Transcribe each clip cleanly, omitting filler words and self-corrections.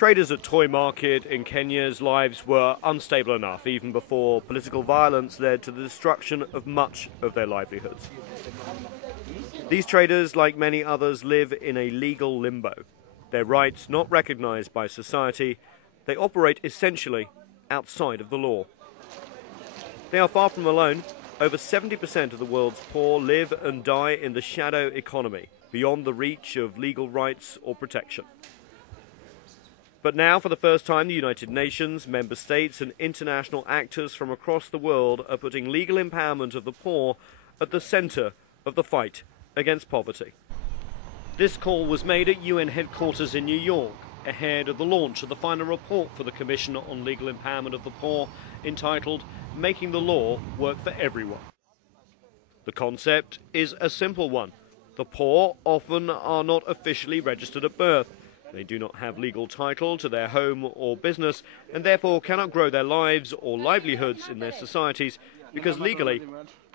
Traders at Toy Market in Kenya's lives were unstable enough even before political violence led to the destruction of much of their livelihoods. These traders, like many others, live in a legal limbo. Their rights not recognized by society, they operate essentially outside of the law. They are far from alone. Over 70% of the world's poor live and die in the shadow economy, beyond the reach of legal rights or protection. But now, for the first time, the United Nations, member states and international actors from across the world are putting legal empowerment of the poor at the centre of the fight against poverty. This call was made at UN headquarters in New York, ahead of the launch of the final report for the Commission on Legal Empowerment of the Poor, entitled Making the Law Work for Everyone. The concept is a simple one. The poor often are not officially registered at birth. They do not have legal title to their home or business and therefore cannot grow their lives or livelihoods in their societies because legally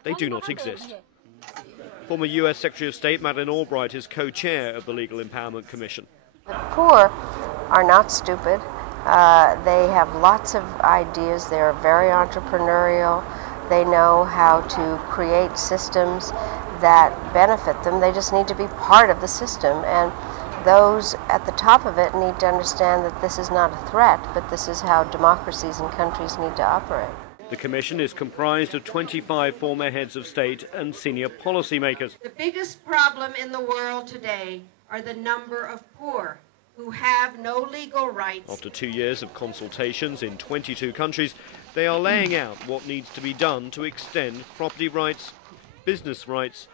they do not exist. Former US Secretary of State Madeleine Albright is co-chair of the Legal Empowerment Commission. The poor are not stupid. They have lots of ideas. They are very entrepreneurial. They know how to create systems that benefit them. They just need to be part of the system. And those at the top of it need to understand that this is not a threat, but this is how democracies and countries need to operate. The Commission is comprised of 25 former heads of state and senior policymakers. The biggest problem in the world today are the number of poor who have no legal rights. After 2 years of consultations in 22 countries, they are laying out what needs to be done to extend property rights, business rights,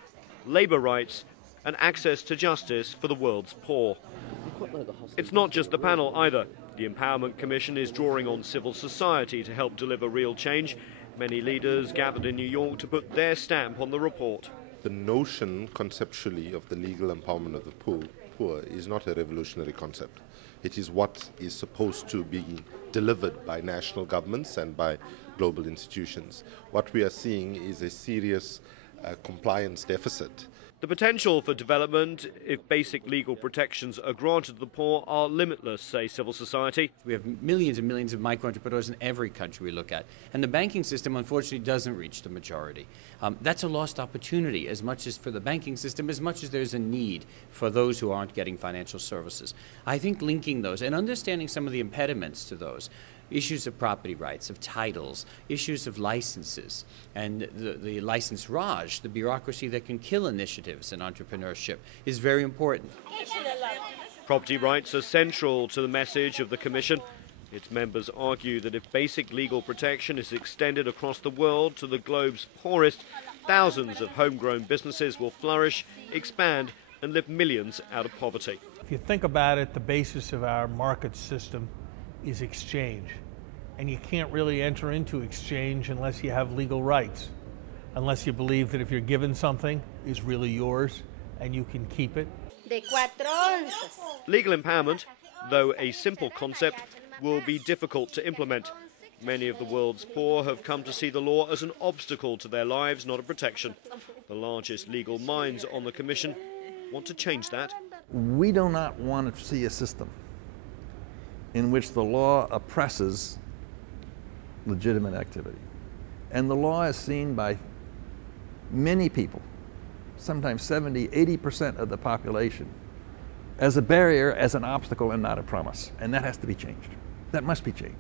labour rights, and access to justice for the world's poor. It's not just the panel either. The Empowerment Commission is drawing on civil society to help deliver real change. Many leaders gathered in New York to put their stamp on the report. The notion conceptually of the legal empowerment of the poor is not a revolutionary concept. It is what is supposed to be delivered by national governments and by global institutions. What we are seeing is a serious compliance deficit. The potential for development, if basic legal protections are granted to the poor, are limitless, say civil society. We have millions and millions of micro-entrepreneurs in every country we look at. And the banking system, unfortunately, doesn't reach the majority. That's a lost opportunity, as much as for the banking system, as much as there's a need for those who aren't getting financial services. I think linking those and understanding some of the impediments to those, issues of property rights, of titles, issues of licenses, and the license raj, the bureaucracy that can kill initiatives and entrepreneurship, is very important. Property rights are central to the message of the Commission. Its members argue that if basic legal protection is extended across the world to the globe's poorest, thousands of homegrown businesses will flourish, expand, and lift millions out of poverty. If you think about it, the basis of our market system is exchange. And you can't really enter into exchange unless you have legal rights, unless you believe that if you're given something, is really yours and you can keep it. Legal empowerment, though a simple concept, will be difficult to implement. Many of the world's poor have come to see the law as an obstacle to their lives, not a protection. The largest legal minds on the Commission want to change that. We do not want to see a system in which the law oppresses legitimate activity. And the law is seen by many people, sometimes 70, 80% of the population, as a barrier, as an obstacle, and not a promise. And that has to be changed. That must be changed.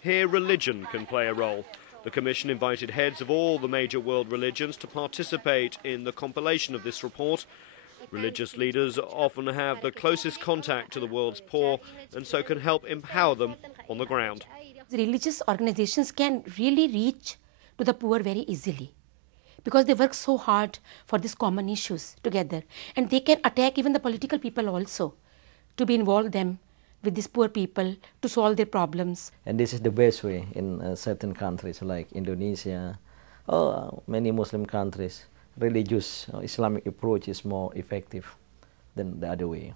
Here, religion can play a role. The Commission invited heads of all the major world religions to participate in the compilation of this report. Religious leaders often have the closest contact to the world's poor and so can help empower them on the ground. Religious organizations can really reach to the poor very easily because they work so hard for these common issues together, and they can attack even the political people also to be involved them with these poor people to solve their problems. And this is the best way in certain countries like Indonesia or many Muslim countries. Religious Islamic approach is more effective than the other way.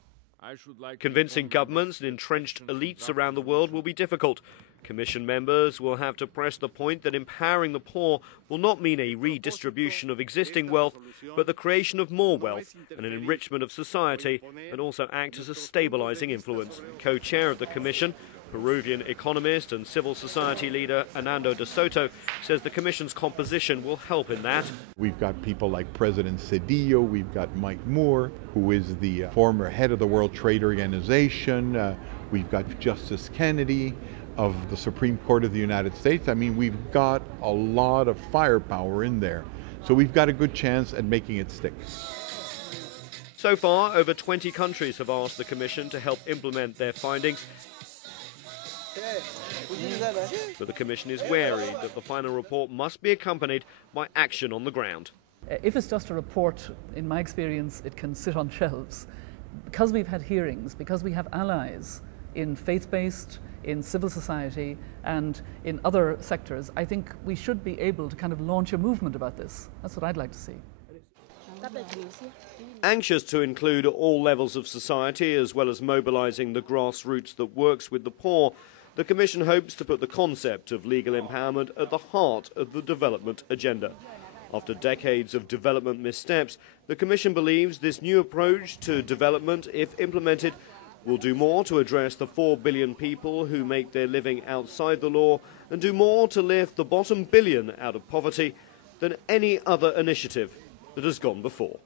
Convincing governments and entrenched elites around the world will be difficult. Commission members will have to press the point that empowering the poor will not mean a redistribution of existing wealth, but the creation of more wealth and an enrichment of society, and also act as a stabilizing influence. Co-chair of the Commission, Peruvian economist and civil society leader Hernando de Soto, says the Commission's composition will help in that. We've got people like President Cedillo, we've got Mike Moore, who is the former head of the World Trade Organization, we've got Justice Kennedy of the Supreme Court of the United States. I mean, we've got a lot of firepower in there. So we've got a good chance at making it stick. So far, over 20 countries have asked the Commission to help implement their findings. But the Commission is wary that the final report must be accompanied by action on the ground. If it's just a report, in my experience, it can sit on shelves. Because we've had hearings, because we have allies in faith-based, in civil society and in other sectors, I think we should be able to kind of launch a movement about this. That's what I'd like to see. Anxious to include all levels of society as well as mobilising the grassroots that works with the poor, the Commission hopes to put the concept of legal empowerment at the heart of the development agenda. After decades of development missteps, the Commission believes this new approach to development, if implemented, will do more to address the 4 billion people who make their living outside the law and do more to lift the bottom billion out of poverty than any other initiative that has gone before.